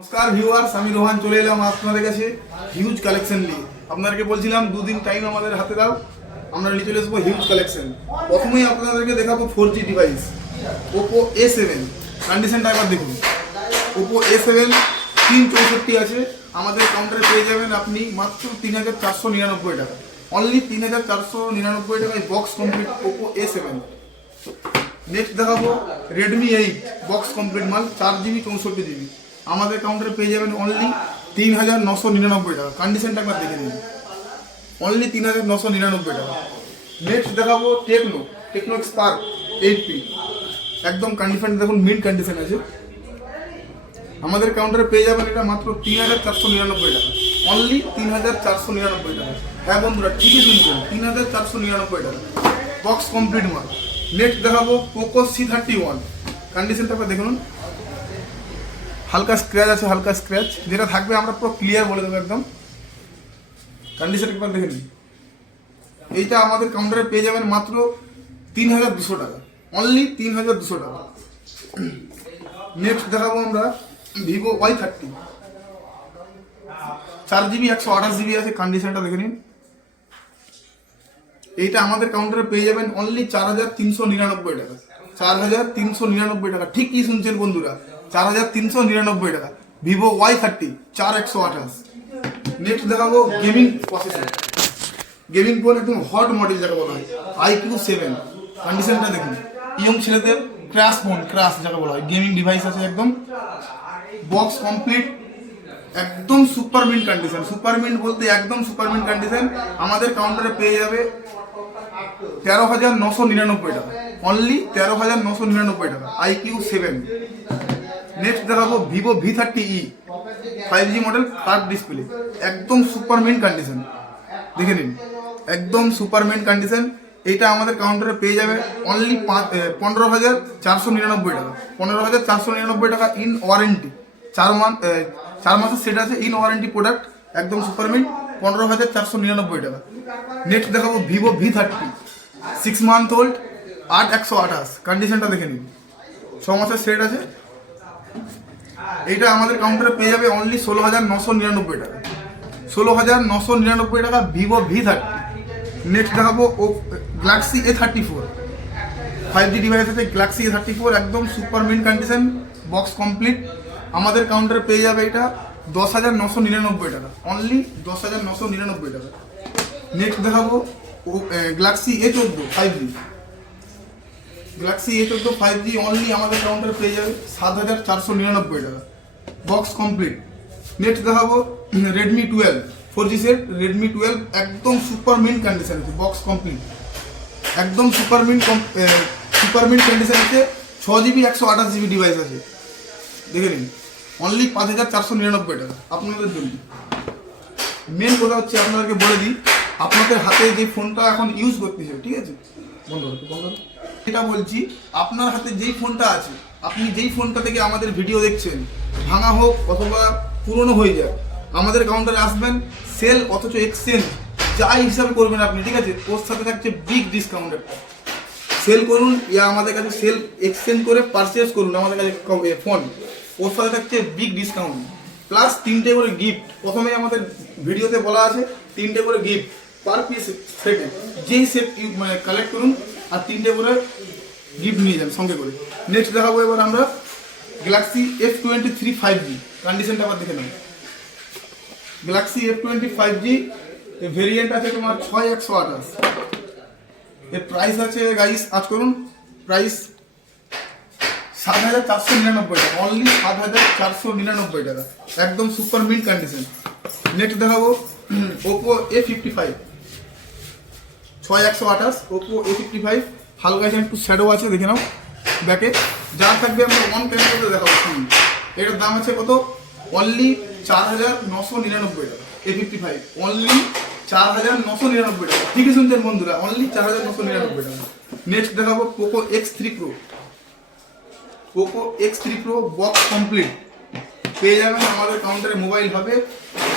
নমস্কার ভিউয়ার্স, আমি রোহান চলে এলাম আপনাদের কাছে হিউজ কালেকশন নিয়ে। আপনাদেরকে বলছিলাম দুদিন টাইম আমাদের হাতে দাও, আমরা নিয়ে চলে আসবো হিউজ কালেকশন। প্রথমেই আপনাদেরকে দেখাবো 4G ডিভাইস ওপো A7। কন্ডিশনটা একবার দেখুন। ওপো A7 364 আছে, আমাদের কাউন্টারে পেয়ে যাবেন আপনি মাত্র 3499 টাকা। অনলি 3499 টাকায় box complete Oppo A7। Next দেখাবো রেডমি 8 বক্স কমপ্লিট মাল, 4GB 64GB। আমাদের কাউন্টারে পেয়ে যাবেন অনলি 3999 টাকা। কন্ডিশনটা একবার দেখে নিন, অনলি 3999 টাকা। নেক্সট দেখাবো টেকনো স্পার্ক 8P, একদম কন্ডিশন দেখুন, মিড কন্ডিশন আছে। আমাদের কাউন্টারে পেয়ে যাবেন এটা মাত্র 3499 টাকা, অনলি 3499 টাকা। হ্যাঁ বন্ধুরা, ঠিকই শুনছেন, 3499 টাকা বক্স কমপ্লিট মাল। নেক্সট দেখাবো পোকো C31। কন্ডিশনটা একবার দেখুন, হালকা স্ক্র্যাচ আছে, হালকা স্ক্র্যাচ যেটা থাকবে আমরা পুরো ক্লিয়ার বলে দেবো একদম। কন্ডিশন একবার দেখে নিন। এইটা আমাদের কাউন্টারে পেয়ে যাবেন মাত্র 3200 টাকা, অনলি 3200 টাকা। নেক্সট দেখাবো আমরা ভিভো Y30, 4GB 128GB আছে। কন্ডিশনটা দেখে নিন। এইটা আমাদের কাউন্টারে পেয়ে যাবেন অনলি 4399 টাকা, 4399 টাকা। ঠিক কি শুনছেন বন্ধুরা, 4399 টাকা ভিভো Y30 4128। নেক্সট দেখাবো গেমিং প্রসেসর, গেমিং ফোন একদম হট মডেল যাকে বলা হয়, IQ7। কন্ডিশনটা দেখুন, ইয়ং ছেলেদের ক্র্যাশ ফোন, ক্র্যাশ যাকে বলা হয়, গেমিং ডিভাইস আছে একদম বক্স কমপ্লিট, একদম super mint condition. Super mint বলতে একদম সুপার মিন্ট কন্ডিশন। আমাদের কাউন্টারে পেয়ে যাবে 13,999 টাকা, অনলি 13,999 টাকা, IQ7। নেক্সট দেখাবো Vivo V30e 5G model, curve display, একদম সুপার মিন্ট কন্ডিশন। দেখে নিন, একদম সুপার মিন্ট কন্ডিশন। এইটা আমাদের কাউন্টারে পেয়ে যাবে অনলি 15,499 টাকা, 15,499 টাকা ইন ওয়ারেন্টি। 4 মাসের সেট আছে, ইন ওয়ারেন্টি প্রোডাক্ট, একদম সুপার মিন্ট, 15,499 টাকা। নেক্সট দেখাবো ভিভো V30 6 মান্থ ওল্ড, 8128। কন্ডিশনটা দেখে নিন, 6 মাসের সেট আছে। এইটা আমাদের কাউন্টারে পেয়ে যাবে অনলি 16,999 টাকা, 16,999 টাকা ভিভো V30। নেক্সট দেখাবো গ্যালাক্সি A34 5G ডিভাইস আছে, গ্যালাক্সি A34 একদম super mint condition, box complete. আমাদের কাউন্টারে পেয়ে যাবে এটা 10,999 টাকা, অনলি 10,999 টাকা। নেক্সট দেখাবো Galaxy A14 5G, Galaxy A14 5G only আমাদের কাউন্টারে পেয়ে যাবে 7,499 টাকা, বক্স কমপ্লিট। নেক্সট দেখাবো রেডমি 12 4G সেট, রেডমি 12 একদম সুপার মিন্ট কন্ডিশন আছে, বক্স কমপ্লিট, একদম সুপার মিন্ট কন্ডিশন আছে। 6GB 128GB ডিভাইস আছে, দেখে নিন, অনলি 5,499 টাকা আপনাদের জন্য। মেন কথা হচ্ছে আপনাদেরকে বলে দিই, আপনাদের হাতে যে ফোনটা এখন ইউজ করতেছে, ঠিক আছে বন্ধু, এটা বলছি, আপনার হাতে যেই ফোনটা আছে, আপনি যেই ফোনটা থেকে আমাদের ভিডিও দেখছেন, ভাঙা হোক অথবা পুরনো হয়ে যায়, আমাদের কাউন্টারে আসবেন, সেল অথচ এক্সচেঞ্জ যা হিসাবে করবেন আপনি, ঠিক আছে, ওর সাথে থাকছে বিগ ডিসকাউন্টের। সেল করুন ইয়া আমাদের কাছে সেল এক্সচেঞ্জ করে পারচেস করুন আমাদের কাছে ফোন, ওর সাথে থাকছে বিগ ডিসকাউন্ট প্লাস 3টে করে গিফট। প্রথমে আমাদের ভিডিওতে বলা আছে 3টে করে গিফট পার পিস সেটে, যেই সেট মানে কালেক্ট করুন আর 3টে করে গিফট নিয়ে যান সঙ্গে করে। নেক্সট দেখাবো এবার আমরা গ্যালাক্সি F23 5G। কন্ডিশনটা আবার দেখে নেব। গ্যালাক্সি F20 5G ভেরিয়েন্ট আছে তোমার 6128। এর প্রাইস আছে গাইস, আজ করুন প্রাইস 7,499 টাকা, অনলি 7,499 টাকা, একদম সুপার মিন্ট কন্ডিশন। নেক্সট দেখাবো ওপো A55 6128, ওপো A55 হালকা একটু শ্যাডো আছে, দেখে নাও ব্যাকে যা থাকবে আমরা ওয়ান ক্যামেরাতে দেখাবো। এটার দাম আছে কত, অনলি 4,999 টাকা। A55 অনলি 4,999 টাকা, ঠিকই শুনছেন বন্ধুরা, অনলি 4,999 টাকা। নেক্সট দেখাবো Poco X3 Pro, Poco X3 Pro box complete পেয়ে যাবেন আমাদের কাউন্টারে। মোবাইল হবে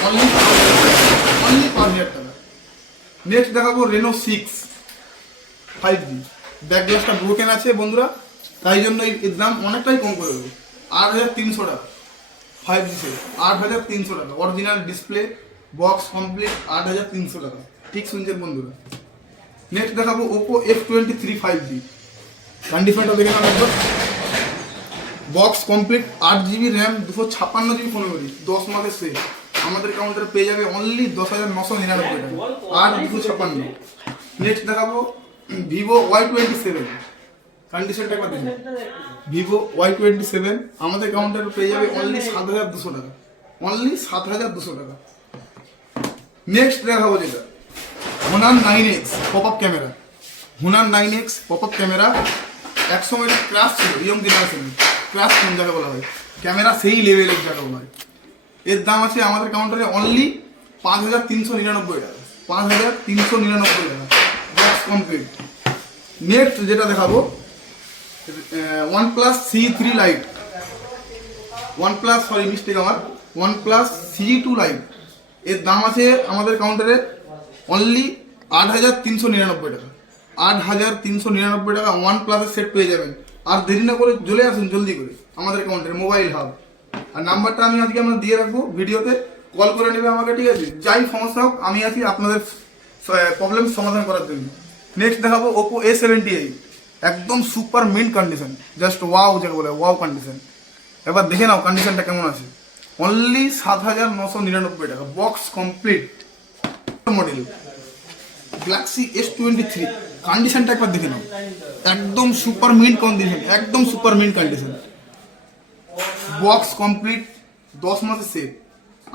অনলি 5,000 টাকা। নেক্সট দেখাবো রেনো 6 5G, ব্যাক গ্লাসটা ব্রোকেন আছে বন্ধুরা, তাই জন্য এর দাম অনেকটাই কম করে দেবো, 8,300 টাকা। 5G সেট 8,300 টাকা, অরিজিনাল ডিসপ্লে বক্স কমপ্লিট 8,300 টাকা। ঠিক শুনছেন বন্ধুরা। নেক্সট দেখাবো ওপো F23 5G, কন্ডিশনটা দেখে নাও একবার। Box complete 8GB RAM 256GB phone memory 10 মাসের সেট, আমাদের কাউন্টারে পেয়ে যাবে অনলি 10,999 টাকা, 8,256। নেক্সট দেখাবো ভিভো Y27, কন্ডিশনটা একবার দেখুন। ভিভো Y27 আমাদের কাউন্টারে পেয়ে যাবে অনলি 7,200 টাকা, অনলি 7,200 টাকা। নেক্সট দেখাবো যেটা Honor 9X pop up camera, Honor 9X pop up camera. একসময় ক্রাশ ছিল, ইয়ং জেনারেশনের ক্রাশ ফোন যাকে বলা হয়, ক্যামেরা সেই লেভেলের যাকে বলা হয়। এর দাম আছে আমাদের কাউন্টারে অনলি 5,399 টাকা, 5,399 টাকা, বক্স কমপ্লিট। নেক্সট যেটা দেখাবো OnePlus CE3 Lite, OnePlus sorry mistake আমার, OnePlus CE2 Lite। এর দাম আছে আমাদের কাউন্টারে অনলি 8,399 টাকা, 8,399 টাকা OnePlus-এর সেট পেয়ে যাবেন। আর দেরি না করে চলে আসুন জলদি করে আমাদের কাউন্টারে, মোবাইল হাব। আর নাম্বারটা আমি আজকে আমরা দিয়ে রাখবো ভিডিওতে, কল করে নেবে আমাকে, ঠিক আছে? যাই সমস্যা হোক আমি আছি আপনাদের প্রবলেম সমাধান করার জন্য। নেক্সট দেখাবো ওপো A78, একদম super mint condition, just wow যাকে বলে, ওয়াও কন্ডিশন। এবার দেখে নাও কন্ডিশনটা কেমন আছে, অনলি 7,999 টাকা, box complete model Galaxy S23, কন্ডিশনটা একবার দেখে নাও, একদম সুপার মিন্ট কন্ডিশন, একদম super mint condition, box complete 10 মাসের সেট,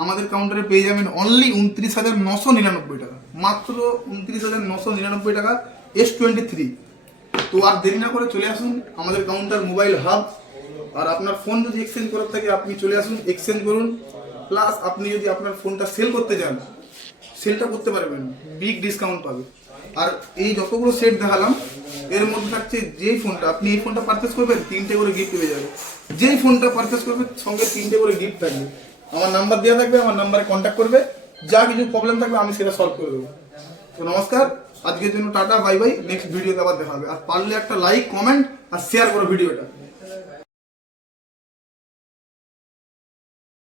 আমাদের কাউন্টারে পেয়ে যাবেন অনলি 29,999 টাকা, মাত্র 29,999 টাকা S23। তো আর দেরি না করে চলে আসুন আমাদের কাউন্টার মোবাইল হাব। আর আপনার ফোন যদি এক্সচেঞ্জ করার থাকে আপনি চলে আসুন, এক্সচেঞ্জ করুন। প্লাস আপনি যদি আপনার ফোনটা সেল করতে চান, সেলটা করতে পারবেন, বিগ ডিসকাউন্ট পাবে। আর এই যতগুলো সেট দেখালাম এর মধ্যে থাকছে যেই ফোনটা আপনি এই ফোনটা পারচেস করবেন 3টে করে গিফট পেয়ে যাবে, যেই ফোনটা পারচেস করবেন সঙ্গে 3টে করে গিফট থাকবে। আমার নাম্বার দেওয়া থাকবে, আমার নাম্বারে কন্ট্যাক্ট করবে, যা কিছু প্রবলেম থাকবে আমি সেটা সলভ করে দেবো। তো নমস্কার, আজকের জন্য টাটা, বাই বাই। নেক্সট ভিডিওতে আবার দেখা হবে। আর পারলে একটা লাইক, কমেন্ট আর শেয়ার করো ভিডিওটা।